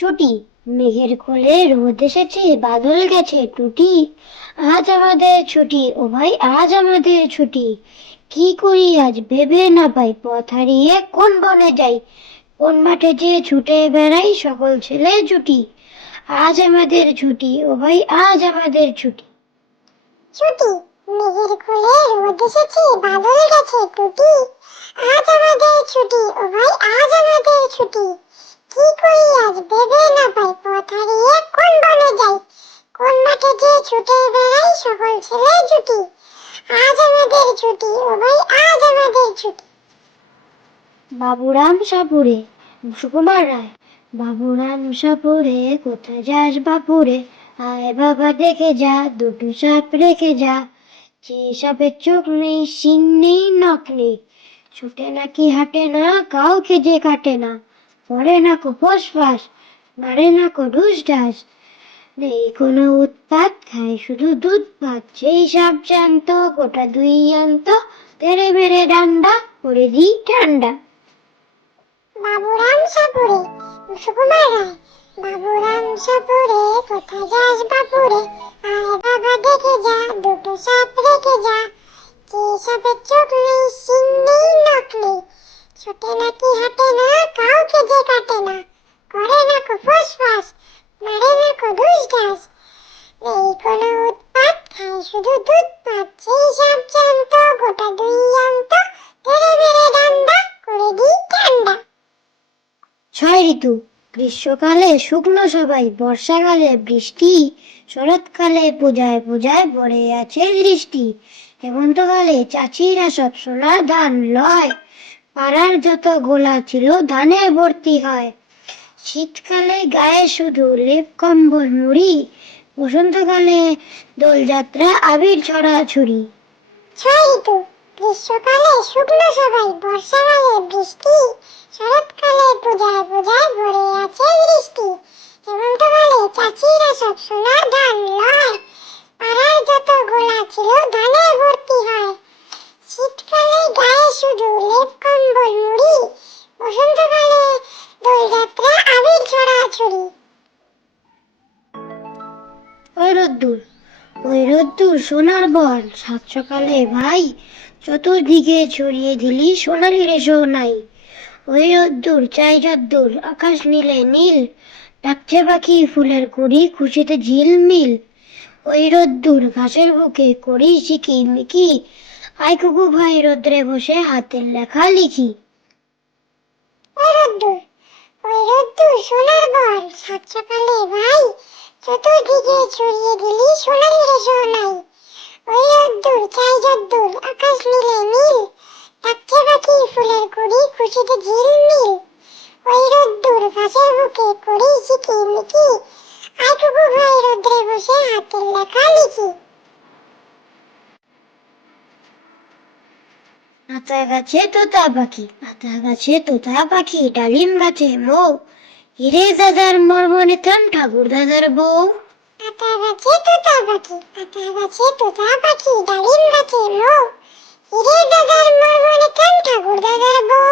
ছুটি, মেঘের কোলে রোদ এসেছে, বাদল গেছে টুটি। আজ আমাদের ছুটি, ও ভাই আজ আমাদের ছুটি। কি করি আজ ভেবে না পাই, পথ হারিয়ে কোন বনে যাই, কোন মাঠে যে ছুটে বেড়াই সকল ছেলে ছুটি। আজ আমাদের ছুটি, ও ভাই আজ আমাদের ছুটি। ছুটি, মেঘের কোলে রোদ এসেছে, বাদল গেছে টুটি। আজ আমাদের ছুটি, ও ভাই আজ আমাদের ছুটি। কি করি আজ ভেবে না পাই, পথ হারিয়ে কোন বনে যাই, কোন মাঠে যে ছুটে বেড়াই সকল ছেলে ছুটি। আজ আমাদের ছুটি, ও ভাই আজ আমাদের ছুটি। বাবুরাম সাপুরে, সুকুমার রায়। বাবুরাম সাপুরে, কোথায় যাস বাপুরে? আয় বাবা দেখে যা, দুটো সাপ রেখে যা। যে সাপের চোখ নেই, শিং নেই, নখ নেই, ছুটে নাকি হাঁটে না, কাউকে যে কাটে না, পড়ে না কো ফোস ফাস, মারে না কো ঢুস ঢাস। নেই কোনো উৎপাত, খায় শুধু দুধ ভাত। সেই সাপ জ্যান্ত, গোটা দুই অন্ত, তেড়ে মেরে ডান্ডা করে দিই ঠান্ডা। বাবুরাম সাপুরে, সুকুমার রায়। বাবুরাম সাপুরে, কোথায় যাস বাপুরে? আয় বাবা দেখে যা, দুটো সাপ রেখে যা। যে সাপের চোখ নেই, শিং নেই, নখ নেই, ছোটে নাকি হাঁটে না, কাউকে যে কাটে না, করে না কো ফোস ফাস, মারে না কো ঢুস ঢাস। নেই কোনো উৎপাত, খায় শুধু দুধ ভাত। সেই সাপ জ্যান্ত, গোটা দুই অন্ত, তেড়ে মেরে ডান্ডা করে দিই ঠান্ডা। ছয় ঋতু, গ্রীষ্মকালে শুকনো সবাই, বর্ষাকালে বৃষ্টি, শরৎকালে পূজায় পূজায় ভরে আছে দৃষ্টি, হেমন্তকালে চাচিরা সব সোনার ধান লয়, পাড়ার যত গোলা ছিল ধানে ভর্তি হয়। শীতকালে গায়ে শুধু লেপ কম্বল মুড়ি, বসন্তকালে দোলযাত্রা আবির ছড়াছড়ি। ছয় ঋতু, গ্রীষ্মকালে শুকনো সবাই, বর্ষাকালে বৃষ্টি, শরৎকালে পূজায় পূজায় ভরে আছে দৃষ্টি, হেমন্তকালে চাচিরা সব সোনার ধান লয়, পাড়ার যত গোলা ছিল ধানে ভর্তি হয়। শীতকালে গায়ে শুধু লেপ কম্বল মুড়ি, বসন্তকালে দোলযাত্রা আবির ছড়াছড়ি। ওই রোদ্দুর, ওই রোদ্দুর সোনার বল, সাত সকালে ভাই চতুর্দিকে ছড়িয়ে দিলি সোনালি রেশো নাই। ওই রোদ্দুর চাই যদ্দুর, আকাশ নীলে নীল, ডাকছে পাখি ফুলের কুড়ি, খুশিতে ঝিলমিল। ওই রোদ্দুর ঘাসের বুকে করি শিখি মিকি, আই কুকু ভাই রোদ্রে বসে হাতের লেখা লিখি। ওই রোদ্দুর, ওই রোদ্দুর সোনার বল, সাত সকালে ভাই চতুর্দিকে ছড়িয়ে দিলি সোনালি রেশো নাই। ওই রোদ্দুর চাই যদ্দুর, আকাশ নীলে নীল, ডাকছে পাখি ফুলের কুড়ি, খুশিতে ঝিলমিল। ওই রোদ্দুর ঘাসের বুকে করি শিখি মিকি, আই কুকু ভাই রোদ্রে বসে হাতের লেখা লিখি। আতা গাছে তোতা পাখি, আতা গাছে তোতা পাখি, ডালিম গাছে মৌ, হিরে দাদার মর্মনে থাম ঠাকুর দাদার বউ। আতা গাছে তোতা পাখি, আতা গাছে তোতা পাখি, ডালিম গাছে মৌ, হিরে দাদার মর্মনে থাম ঠাকুর দাদার বউ।